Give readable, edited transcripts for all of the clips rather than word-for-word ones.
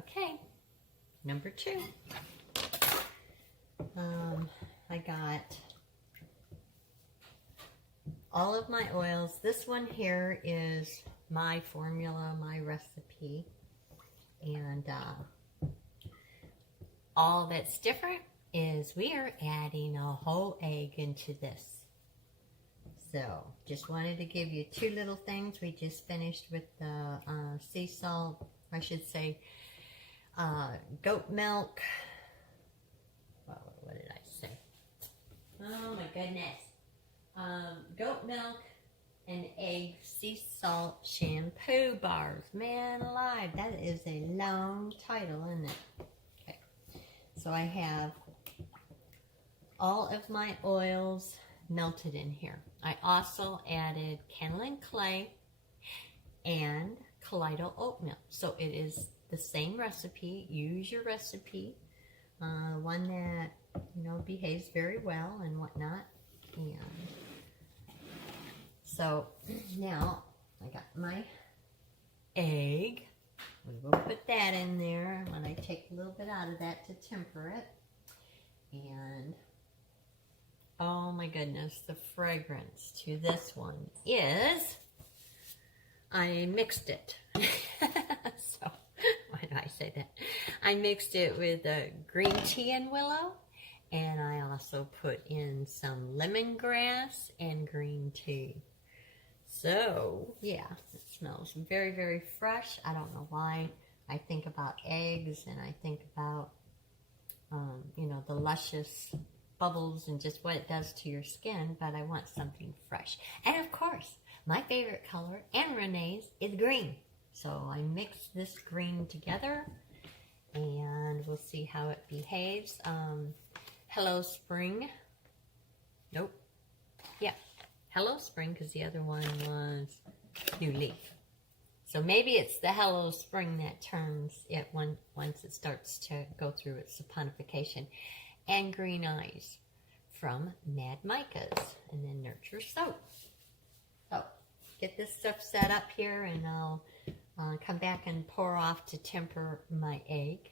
Okay, number 2. I got all of my oils. This one here is my formula, my recipe. And all that's different is we are adding a whole egg into this. So just wanted to give you 2 little things. We just finished with the sea salt, I should say, goat milk. What did I say? Oh my goodness. Goat milk and egg sea salt shampoo bars. Man alive, that is a long title, isn't it? Okay, so I have all of my oils melted in here. I also added cannelin clay and colloidal oat milk. So it is the same recipe. Use your recipe, one that behaves very well and whatnot. And so now I got my egg. We will put that in there when I take a little bit out of that to temper it. And oh my goodness, the fragrance to this one is, I mixed it. So, why do I say that? I mixed it with green tea and willow, and I also put in some lemongrass and green tea. So, yeah, it smells very, very fresh. I don't know why. I think about eggs, and I think about, the luscious bubbles and just what it does to your skin, but I want something fresh. And of course, my favorite color, and Renee's, is green. So I mixed this green together, and we'll see how it behaves. Hello Spring. Nope. Yeah. Hello Spring, because the other one was New Leaf. So maybe it's the Hello Spring that turns it once it starts to go through its saponification. And Green Eyes from Mad Micah's, and then Nurture Soap. So get this stuff set up here, and I'll come back and pour off to temper my egg,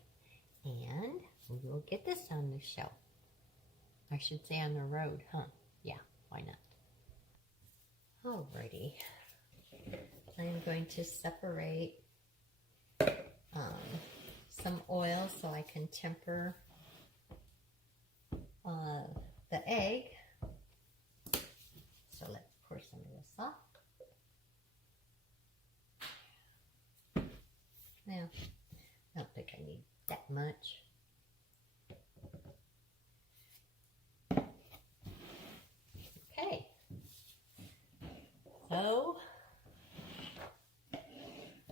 and we will get this on the shelf. I should say on the road, huh? Yeah, why not? Alrighty. I'm going to separate some oil so I can temper the egg. So let's pour some of this off. Now, I don't think I need that much. Okay. So,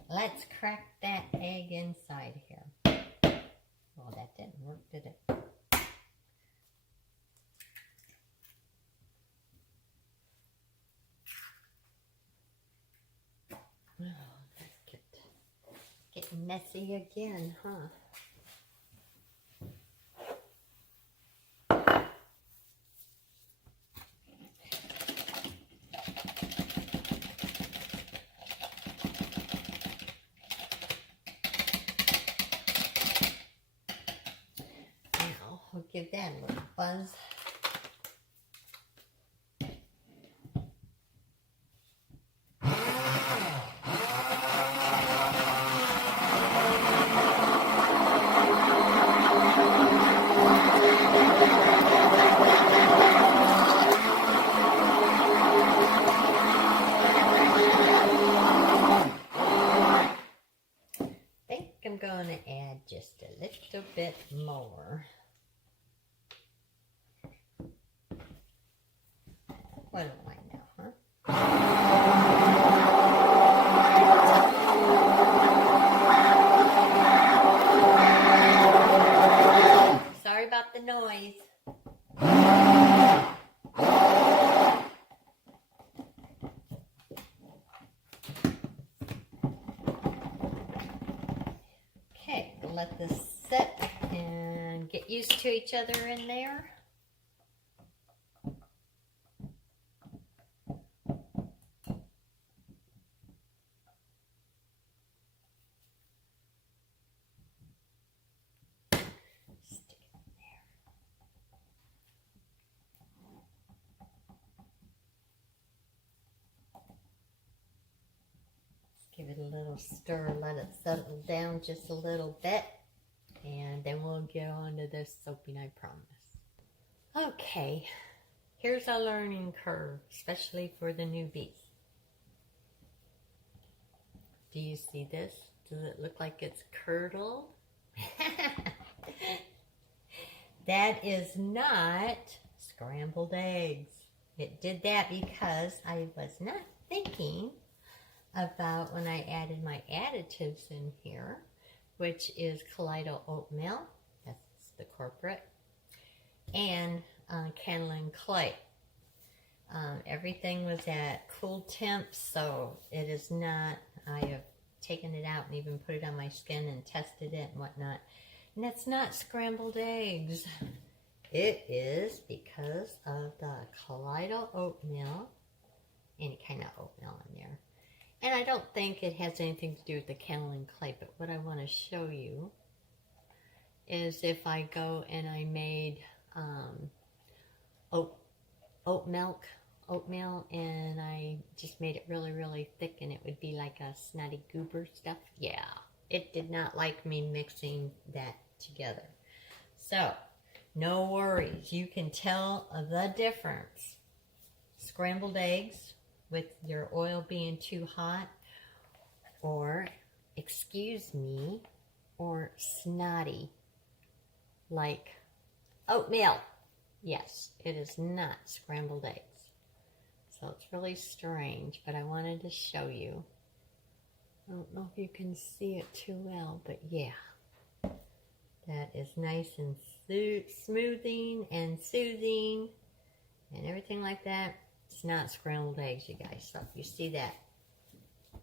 let's crack that egg inside here. Well, that didn't work, did it? Oh, that's getting messy again, huh? Now, we'll give that a little buzz. I'm going to add just a little bit more. What do I know, huh? Sorry about the noise. Okay, we'll let this sit and get used to each other in there. Give it a little stir, let it settle down just a little bit, and then we'll get on to this soaping, I promise. Okay, here's a learning curve, especially for the newbies. Do you see this? Does it look like it's curdled? That is not scrambled eggs. It did that because I was not thinking about when I added my additives in here, which is colloidal oatmeal, that's the corporate, and cannelin clay. Everything was at cool temps, so it is not, I have taken it out and even put it on my skin and tested it and whatnot. And it's not scrambled eggs. It is because of the colloidal oatmeal, any kind of oatmeal in there. And I don't think it has anything to do with the cannelin clay, but what I want to show you is if I go and I made oatmeal, and I just made it really, really thick, and it would be like a snotty goober stuff. Yeah, it did not like me mixing that together. So, no worries. You can tell the difference. Scrambled eggs with your oil being too hot, or, excuse me, or snotty like oatmeal. Yes, it is not scrambled eggs. So it's really strange, but I wanted to show you. I don't know if you can see it too well, but yeah. That is nice and smoothing and soothing and everything like that. It's not scrambled eggs, you guys. So if you see that,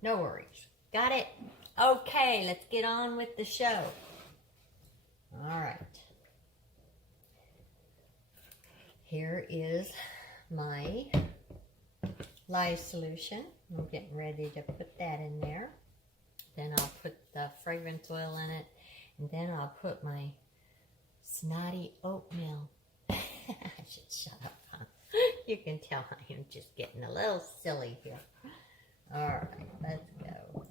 no worries. Got it? Okay, let's get on with the show. All right. Here is my lye solution. I'm getting ready to put that in there. Then I'll put the fragrance oil in it. And then I'll put my snotty oatmeal. I should shut up, huh? You can tell I am just getting a little silly here. All right, let's go.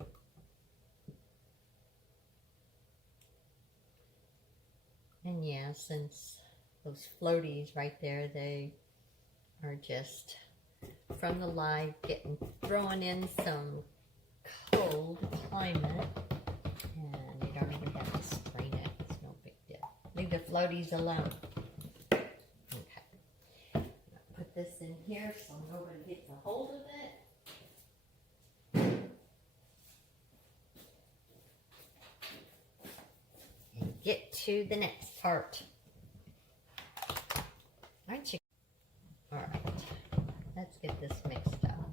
And yeah, since those floaties right there, they are just from the lye, getting thrown in some cold climate, and you don't even have to strain it. It's no big deal. Leave the floaties alone. Okay. I'll put this in here so nobody gets a hold of it. And get to the next part. Aren't you? All right. Let's get this mixed up.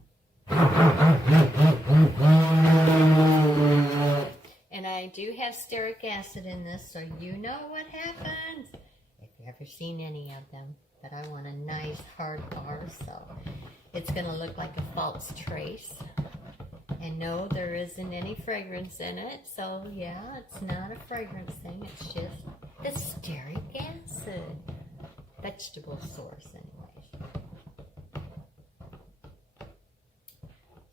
And I do have stearic acid in this, so you know what happens if you've ever seen any of them. But I want a nice hard bar, so it's going to look like a false trace. And no, there isn't any fragrance in it, so yeah, it's not a fragrance thing. It's just the stearic acid. Vegetable source, anyways.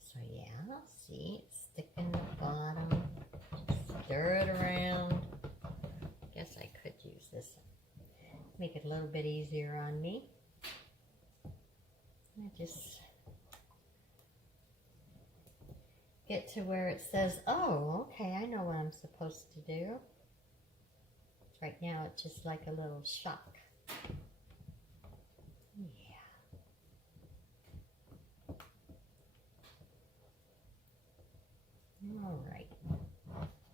So yeah, see, it's sticking to the bottom. Stir it around. Guess I could use this. Make it a little bit easier on me. I just get to where it says, oh, okay, I know what I'm supposed to do. Right now, it's just like a little shock. Yeah. All right.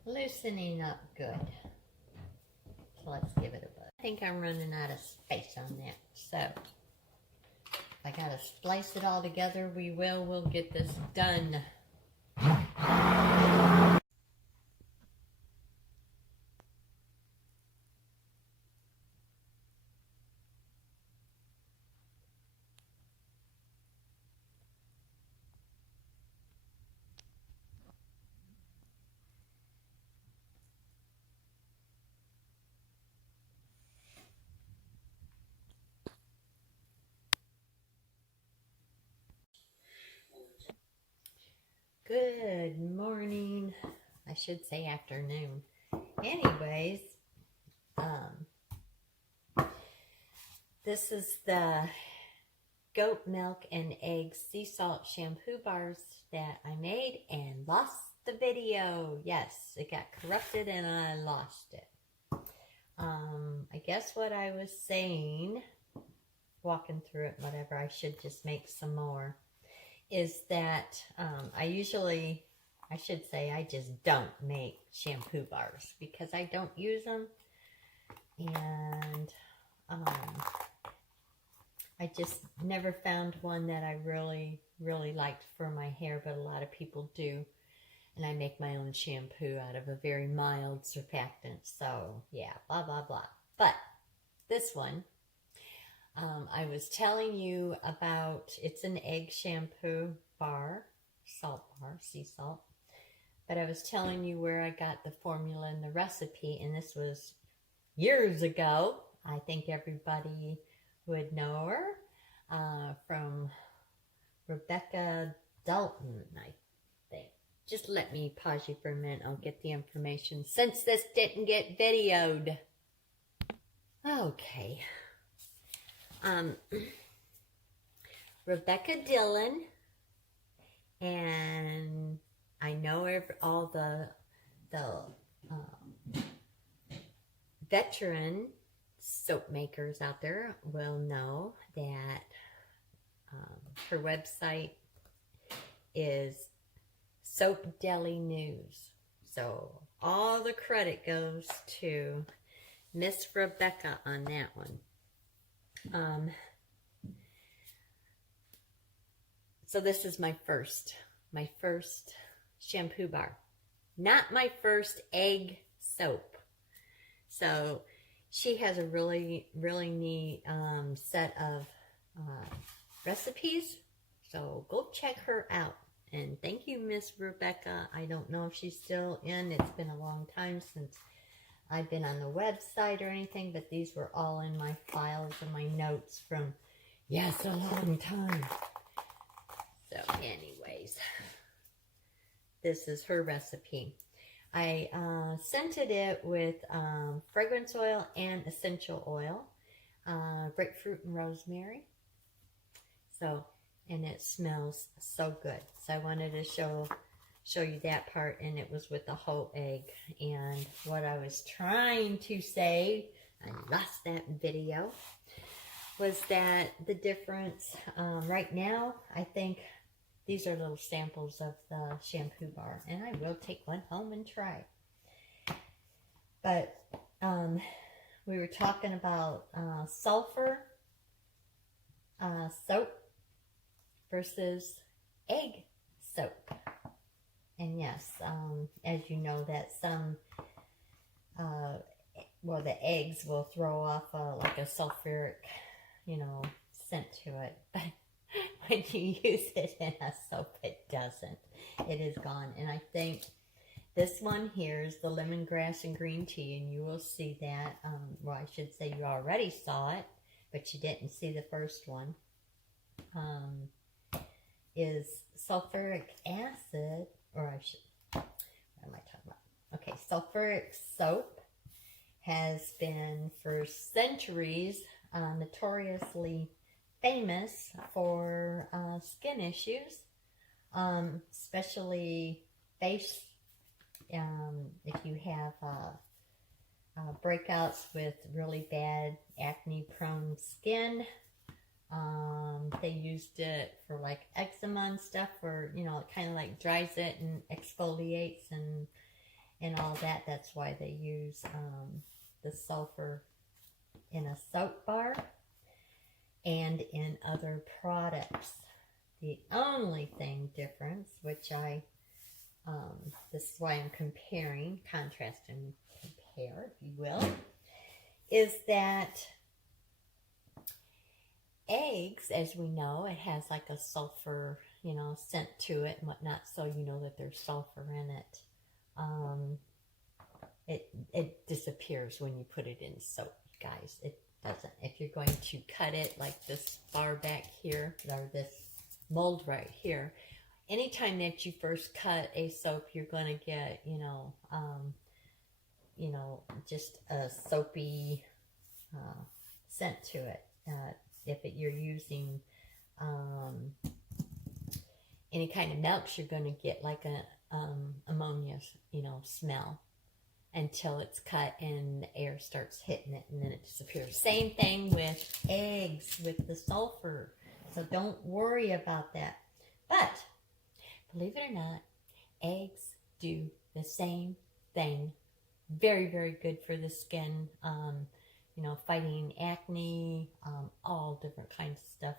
Loosening up good. So let's give it a buzz. I think I'm running out of space on that. So if I gotta splice it all together, we'll get this done. Good morning. I should say afternoon. Anyways, this is the goat milk and egg sea salt shampoo bars that I made and lost the video. Yes, it got corrupted and I lost it. I guess what I was saying, walking through it, whatever, I should just make some more, is that I should say I just don't make shampoo bars because I don't use them. And I just never found one that I really liked for my hair, but a lot of people do. And I make my own shampoo out of a very mild surfactant. So, yeah, blah, blah, blah. But this one, I was telling you about, it's an egg shampoo bar, salt bar, sea salt. But I was telling you where I got the formula and the recipe, and this was years ago. I think everybody would know her from Rebecca Dalton, I think. Just let me pause you for a minute. I'll get the information since this didn't get videoed. Okay. Rebecca Dillon, and I know all the veteran soap makers out there will know that her website is Soap Deli News. So all the credit goes to Miss Rebecca on that one. So this is my first shampoo bar. Not my first egg soap. So she has a really neat set of recipes. So go check her out. And thank you, Miss Rebecca. I don't know if she's still in. It's been a long time since I've been on the website or anything, but these were all in my files and my notes from, yes, a long time. So anyways, this is her recipe. I scented it with fragrance oil and essential oil, grapefruit and rosemary. So, and it smells so good. So I wanted to show you that part, and it was with the whole egg. And what I was trying to say, I lost that video, was that the difference right now, I think these are little samples of the shampoo bar, and I will take one home and try. But we were talking about sulfur soap versus egg soap. And yes, as you know, that some, well, the eggs will throw off like a sulfuric, scent to it. But when you use it in a soap, it doesn't. It is gone. And I think this one here is the lemongrass and green tea, and you will see that, well, I should say you already saw it, but you didn't see the first one, is sulfuric acid, or what am I talking about? Okay, sulfuric soap has been for centuries notoriously famous for skin issues, especially face. If you have breakouts with really bad acne-prone skin, they used it for like eczema and stuff, where it kind of like dries it and exfoliates and all that. That's why they use the sulfur in a soap bar and in other products. The only thing difference, which this is why I'm comparing, contrast and compare, if you will, is that eggs, as we know, it has like a sulfur, scent to it and whatnot, so you know that there's sulfur in it. It disappears when you put it in soap, guys. It doesn't. If you're going to cut it like this bar back here, or this mold right here, anytime that you first cut a soap, you're going to get, just a soapy scent to it. You're using any kind of milks, you're going to get like a ammonia, smell until it's cut and the air starts hitting it and then it disappears. Same thing with eggs, with the sulfur. So don't worry about that. But believe it or not, eggs do the same thing. Very, very good for the skin. Fighting acne, all different kinds of stuff.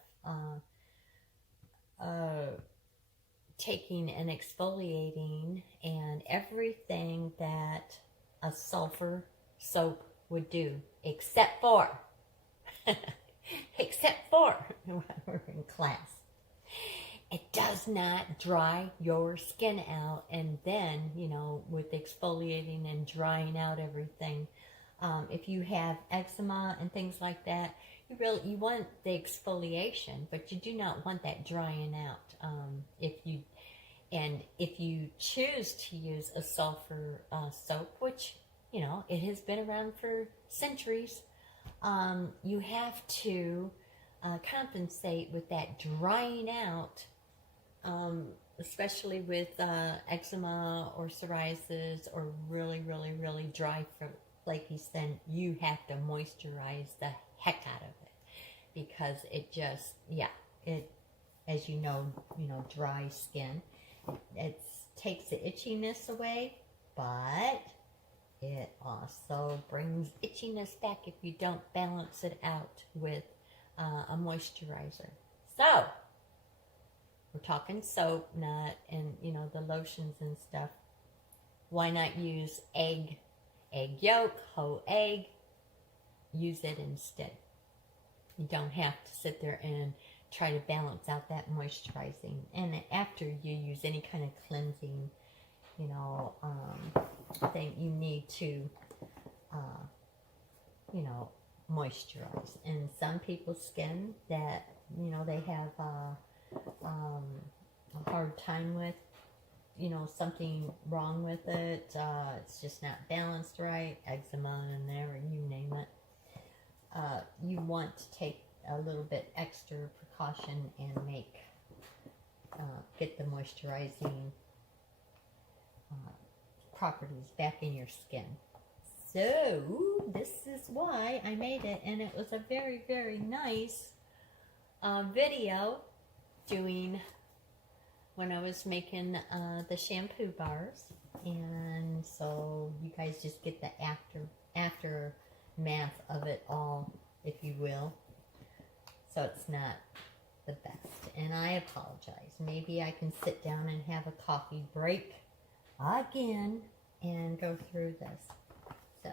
Taking and exfoliating and everything that a sulfur soap would do, except for when we're in class. It does not dry your skin out, and then, with exfoliating and drying out everything, if you have eczema and things like that, you want the exfoliation, but you do not want that drying out. If you choose to use a sulfur soap, which it has been around for centuries, you have to compensate with that drying out, especially with eczema or psoriasis or really, really, really dry flaky skin. You have to moisturize the heck out of it, because it just, as dry skin, it takes the itchiness away, but it also brings itchiness back if you don't balance it out with a moisturizer. So, we're talking soap, not, and the lotions and stuff. Why not use egg yolk, whole egg? Use it instead. You don't have to sit there and try to balance out that moisturizing. And after you use any kind of cleansing, thing, you need to, moisturize. And some people's skin that, they have a hard time with, something wrong with it, it's just not balanced right, eczema in there, or you name it. You want to take a little bit extra precaution and get the moisturizing properties back in your skin. So this is why I made it, and it was a very, very nice video doing when I was making the shampoo bars, and so you guys just get the aftermath of it all, if you will. So it's not the best, and I apologize. Maybe I can sit down and have a coffee break again and go through this. So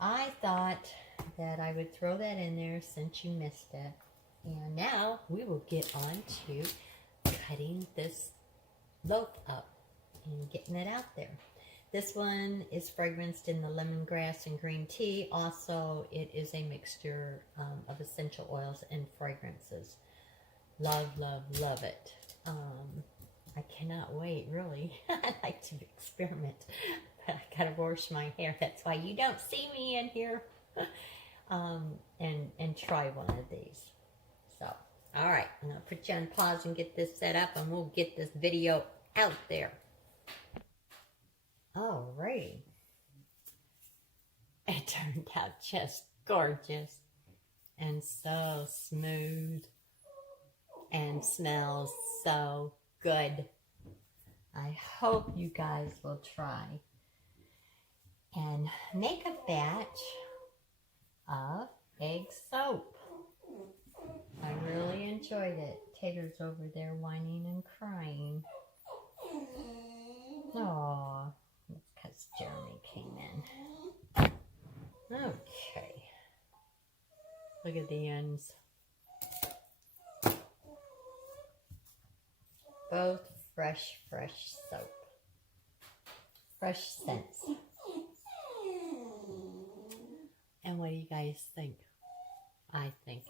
I thought that I would throw that in there since you missed it. And now we will get on to cutting this loaf up and getting it out there. This one is fragranced in the lemongrass and green tea. Also, it is a mixture of essential oils and fragrances. Love, love, love it. I cannot wait, really. I like to experiment, but I gotta wash my hair. That's why you don't see me in here. And try one of these. So, all right, I'm gonna put you on pause and get this set up, and we'll get this video out there. Alrighty. It turned out just gorgeous and so smooth and smells so good. I hope you guys will try and make a batch of egg soap. I really enjoyed it. Tater's over there whining and crying. Aww. That's because Jeremy came in. Okay. Look at the ends. Both fresh soap. Fresh scents. And what do you guys think? I think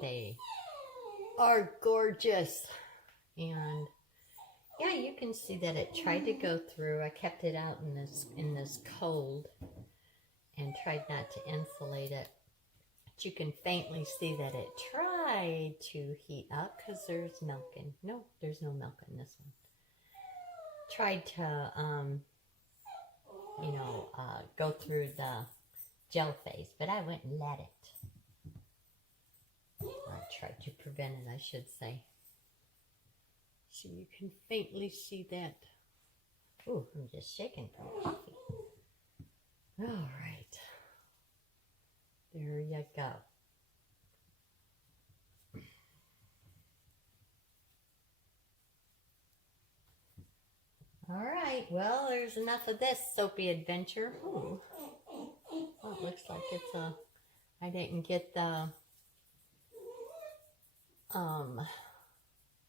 they are gorgeous. And yeah, you can see that it tried to go through. I kept it out in this cold and tried not to insulate it. But you can faintly see that it tried to heat up because there's milk in. No, there's no milk in this one. Tried to, go through the gel phase, but I wouldn't let it. I tried to prevent it, I should say. So you can faintly see that. Ooh, I'm just shaking from coffee. All right. There you go. All right. Well, there's enough of this soapy adventure. Ooh. Oh, it looks like it's a... I didn't get the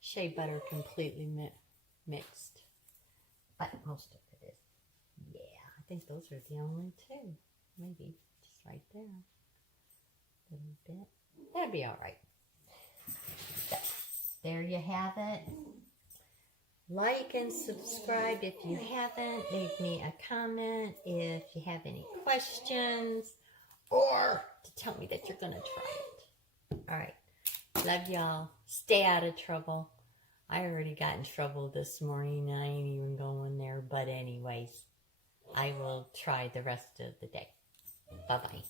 shea butter completely mixed. But most of it is. Yeah, I think those are the only two. Maybe just right there. A little bit. That'd be all right. So, there you have it. Like and subscribe if you haven't. Leave me a comment if you have any questions or to tell me that you're going to try it. All right. Love y'all. Stay out of trouble. I already got in trouble this morning. I ain't even going there. But anyways, I will try the rest of the day. Bye-bye.